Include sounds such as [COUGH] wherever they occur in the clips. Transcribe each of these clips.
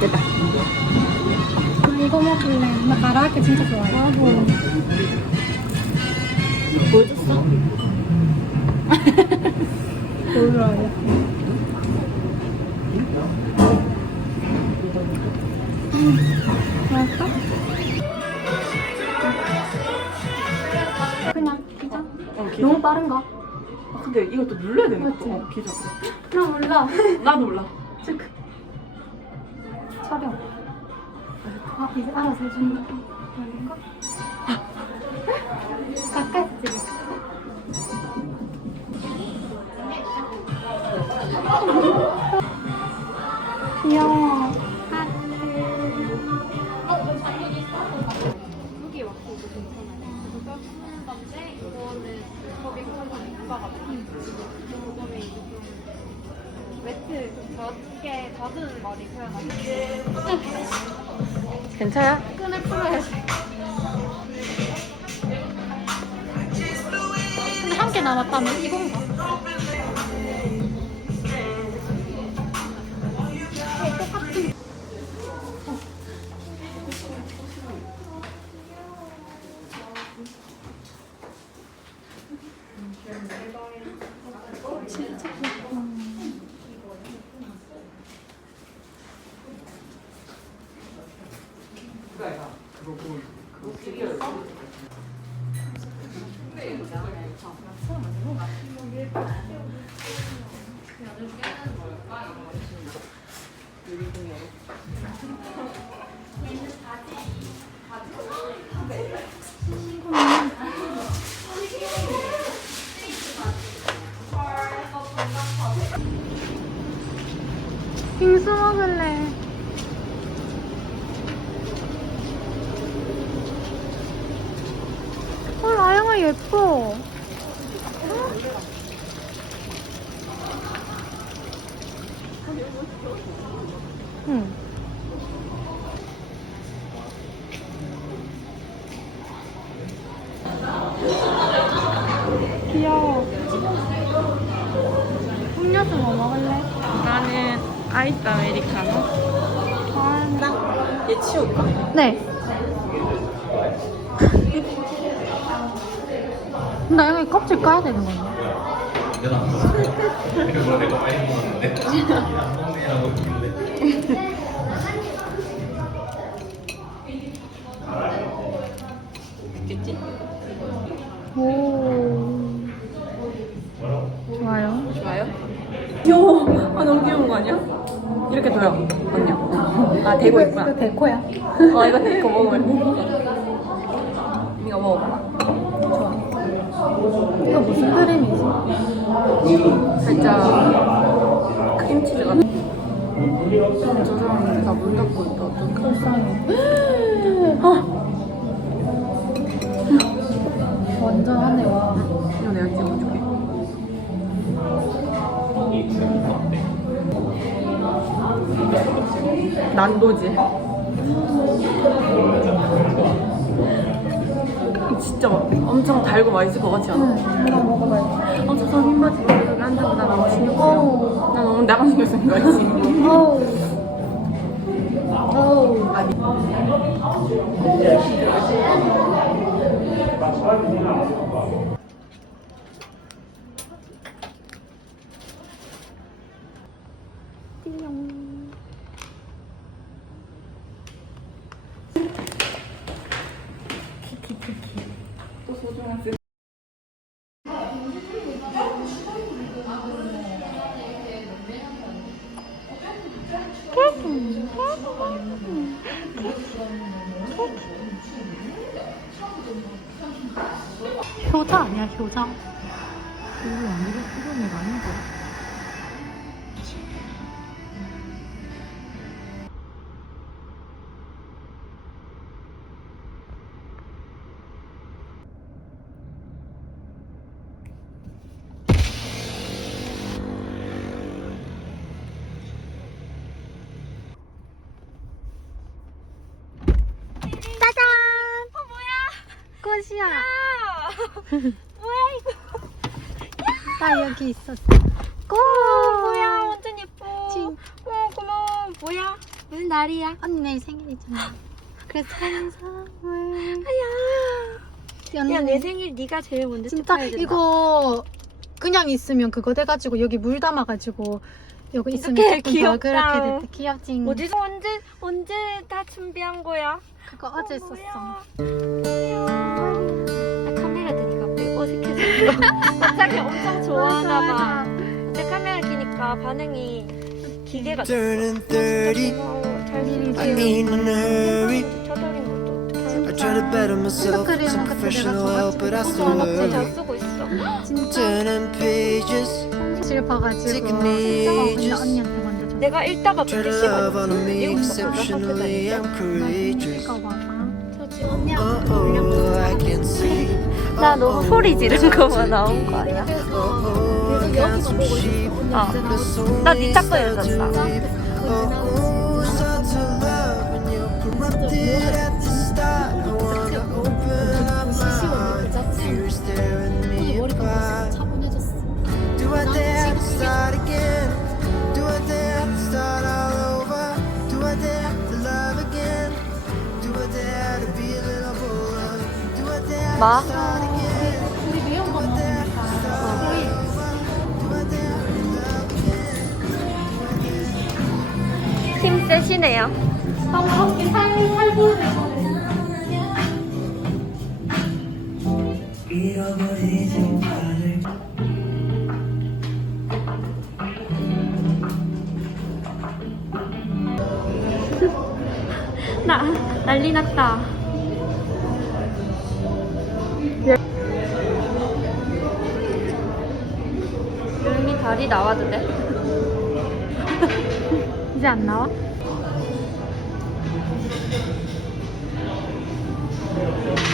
됐다. 아, 이거 먹을래. 나 가라아케 진짜 좋아해. 나도. 보여줬어? 몰라요. 맛있어? 그냥 기자. 어 기자. 너무 빠른가? 아, 근데 이것도 눌러야 되는? 거. 어 기자. 나 몰라. 나도 몰라. 체크. 촬영. 아, 이제 알아서 해준다. 아닌가? 괜찮아? 끈을 풀어야지. 근데 한 개 남았다면 이건 음료수 뭐 먹을래? 나는 아이스 아메리카노. 아, 얘 치울까? 네. [LAUGHS] 나 이거 껍질 까야 되는 건가? 이거 내가 많이 먹었는데 엉덩이라고 했는데 있겠지? 오. 좋아요. 좋아요? 귀여워. 아 너무 귀여운 거 아니야? 이렇게 둬요. 언니야. 아 대고 있구나. 이거 데코야. [LAUGHS] 어 이거 이거 먹으면 이거 먹어봐. 이거 무슨 크림이지? 살짝 크림치즈 같은. 저 사람 나문 닫고 있다. 어떡해. 불쌍해. 아 완전 하네, 와. 이거 내가 찍어줄게. 난도지. 진짜 막 엄청 달고 맛있을 것 같지 않아? 먹어봐야지. 어, 저힘 빠지 여기 한다고 나 너무 신경 쓰여. 나 너무 나가 신경 쓰는 거 알지? 어우. 어우. 효자 아니야, 효자? 이거 완전 수정이 아닌 거 뭐야 이거? 나 여기 있었어. 꽃. 뭐야 완전 예뻐. 진- 어 고마워. 뭐야? 무슨 날이야? 언니 내일 생일이잖아. 그래서 생일 선물. 아야. 야 내 생일 네가 제일 먼저 진짜 축하해야 된다. 이거 그냥 있으면 그거 돼가지고 여기 물 담아가지고 여기 있으면 조금 더 귀엽다. 그렇게 됐다. 귀엽지? 어디서 언제 언제 다 준비한 거야? 그거 어제 썼어. 뭐야? 나 갑자기 엄청 좋아하나 봐. 내 카메라 키니까 반응이 기계 같아. Turning 30, 잘 I ain't in a hurry. 쳐돌린 것도 어떻게 I try to better myself, 그림 some 같은 professional 데가 help, but I 저같이 still 그거 잘 worry. 쓰고 있어. 진짜 Turning pages, 실 봐가지고 Taking 어, me 근데 ages. 언니한테 먼저 줬어. 내가 읽다가 try 그때 to love 씹었어. on me 읽고 있어. exceptionally. I'm courageous. 이거 봐봐. 저 지금 언니랑 Oh, oh, I can see. 나 너무 소리 지른 거만 나온 거 아니야? Oh, oh, got some sheep. 어. The soul 나네 짝도 읽었다. deep. 떡볶이 살살보는 [LAUGHS] 나 난리 났다. 여기 다리 나와도 돼? [LAUGHS] 이제 안 나와? Thank you.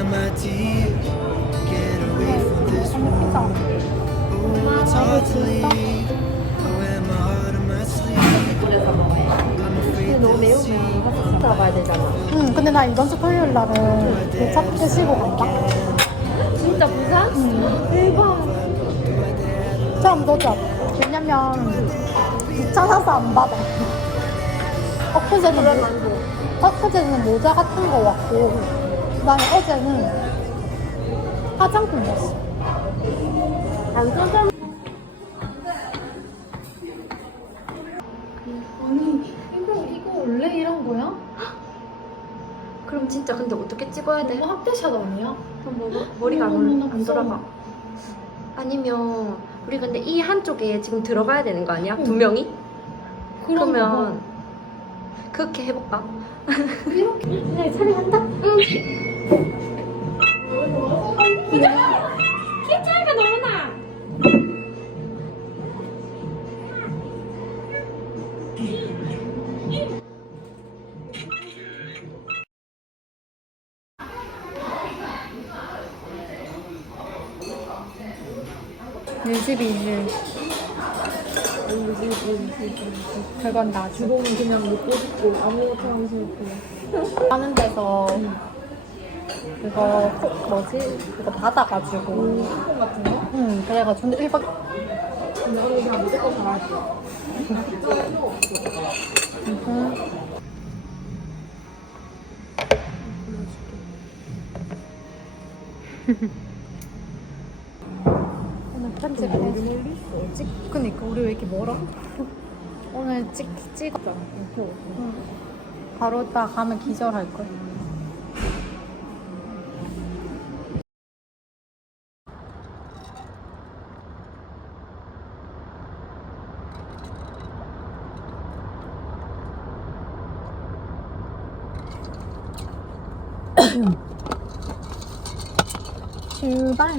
I'm afraid they'll see. 들어가야 되잖아. 응, 근데 나 이번 주 토요일 날은 대차 끄시고 간다. 진짜 부산? 대박. 처음 도전. 왜냐면 귀찮아서 안 받아. 엊그제는 모, 엊그제는 모자 같은 거 왔고 그다음에 어제는 화장품 왔어. 안 써서 아니 이거 이거 원래 이런 거야? 그럼 진짜 근데 어떻게 찍어야 돼? 너무 학대샷 아니야? 그럼 뭐, 머리가 안, 어머나, 올- 안 돌아가. 아니면 우리 근데 이 한쪽에 지금 들어가야 되는 거 아니야? 두 응. 명이? 그런 그러면 그렇게 해볼까? 거 이렇게 그냥 촬영한다? 키 차이가 너무 나. 일주일 이주 그건 나중. 그거는 그냥 먹고 싶고 아무것도 하고 싶고 하는 데서 그거 코- 뭐지 그거 받아가지고 쿠폰 같은 거? 응 그래가지고 근데 1박 근데 그냥 무조건 가야 돼 오늘 편집을 해서 찍 그니까 우리 왜 이렇게 멀어? 오늘 찍, 찍었잖아. 응. 바로 딱 가면 기절할걸. 출발.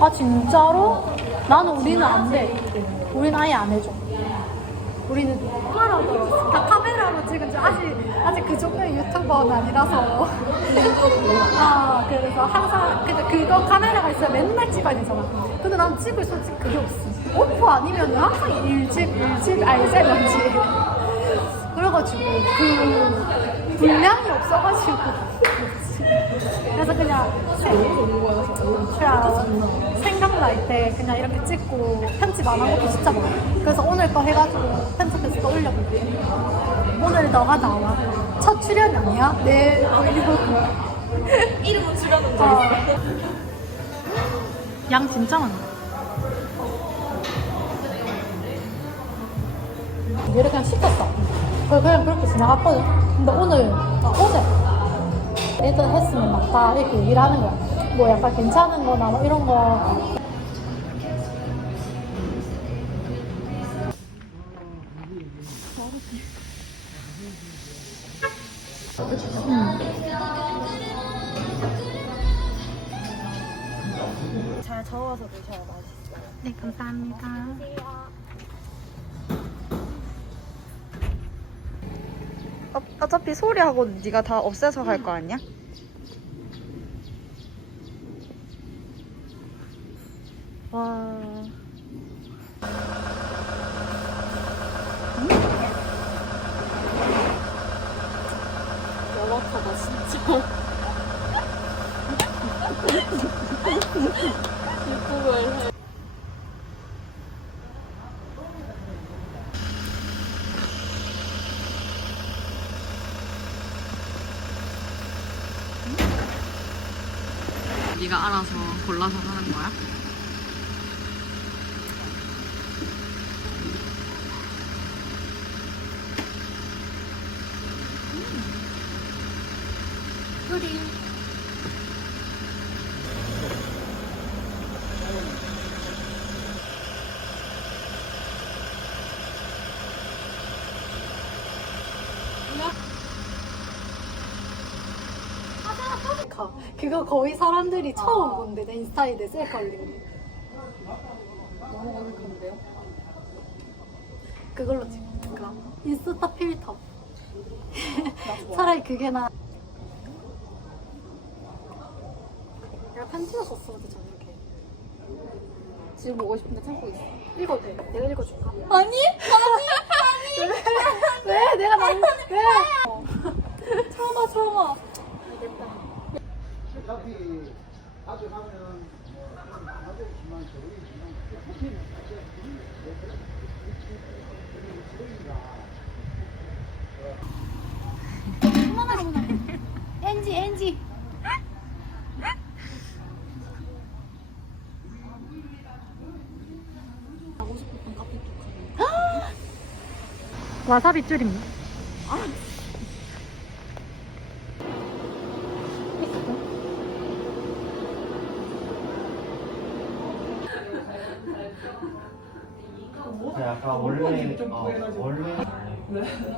아 진짜로? 나는 우리는 안 돼. 우리는 아예 안 해줘. 우리는 카메라로 다 카메라로 찍은 줄 아직 아직 그 정도의 유튜버는 아니라서. [LAUGHS] 아 그래서 항상 근데 그거 카메라가 있어야 맨날 찍어야 되잖아. 근데 난 찍을 솔직히 그게 없어. 오프 아니면 항상 일집 일집 알지 뭔지. 그래가지고 그 분량이 없어가지고. 그래서 그냥 그냥 생각날 때 그냥 이렇게 찍고 편집 안 한 것도 진짜 많아. 그래서 오늘 거 해가지고 편집해서 또 올려볼게. 오늘 너가 나와. 첫 출연 아니야? 내 브이로그. [LAUGHS] 이름은 출연은 어. 양 진짜 많아. 얘를 그냥 시켰어. 그래, 그냥 그렇게 지나갔거든. 근데 오늘, 오늘 일단 했으면 맞다 이렇게 얘기를 하는 거야. 뭐 약간 괜찮은 거나 뭐 이런 거. 잘 저어서 드셔야 맛있어요. 네, 감사합니다. 어, 어차피 소리하고 네가 다 없애서 갈 거 아니야? 와. 명확하다 진짜. [LAUGHS] 유튜브에 해. 네가 알아서 골라서 하는 거야? 가. 그거 거의 사람들이 처음 본대, 내 인스타에 내 셀카 올린 거. 너무 어색한데요? 그걸로 찍을까? 인스타 필터. 차라리 그게 나. 내가 편지도 썼었는데 저녁에. 지금 보고 싶은데 참고 있어. 읽어도 돼? 내가 읽어줄까? 아니? 아니? 아니? [LAUGHS] 왜? 내가 나 왜? 참아. 어 아주 하면 안 되지만 저기 엔지 엔지. 와사비 줄입니다. 그 약간 원래 어, 원래 [LAUGHS]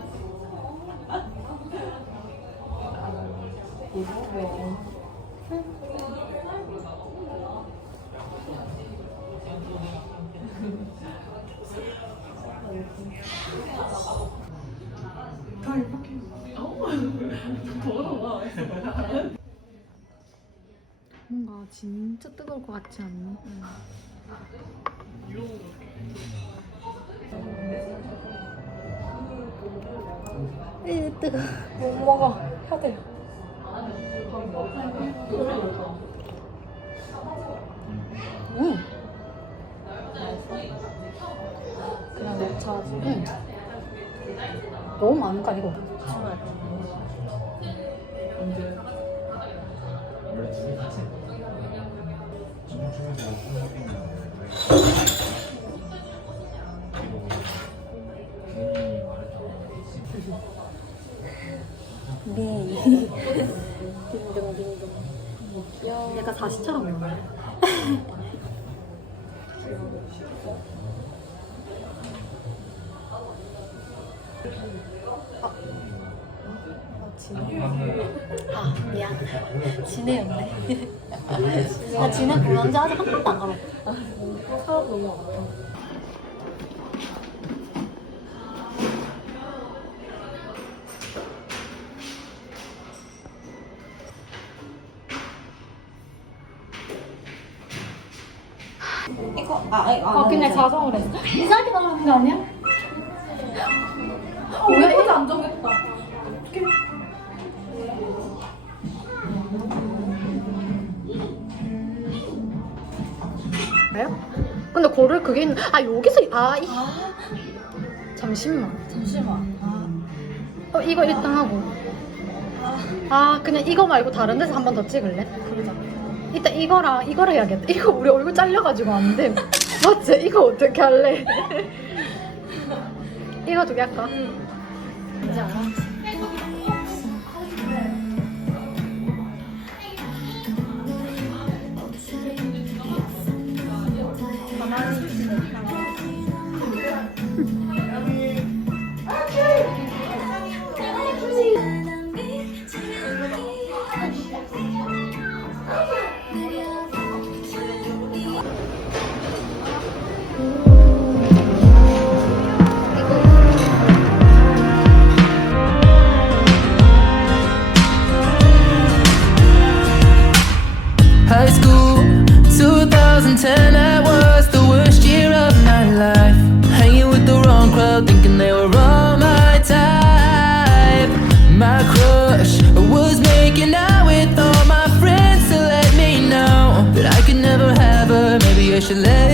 뭔가 진짜 뜨거울 것 같지 않니? 이 뜨거. 못 먹어. 혀대. 응. 그냥 녹차. 응. 너무 많을까 이거? 미 빙등 빙등 약간 다시처럼 먹네 아 미안. 진해였네. [LAUGHS] 나 진해 보는지 아직 한 번도 안 가봤어. 사람 너무 많다 이거 아, 아니, 아, 어 그냥 자성을 했어? 이상하게 나가는 거 아니야? 고를 그게 있는 아 여기서 아, 이... 잠시만 잠시만. 아, 어 이거 일단 하고 아 그냥 이거 말고 다른 데서 한 번 더 찍을래? 그러자. 일단 이거랑 이거를 해야겠다 이거 우리 얼굴 잘려가지고 안돼 맞지? 이거 어떻게 할래? [LAUGHS] 이거 두 개 할까? 뭔지 알아? Should let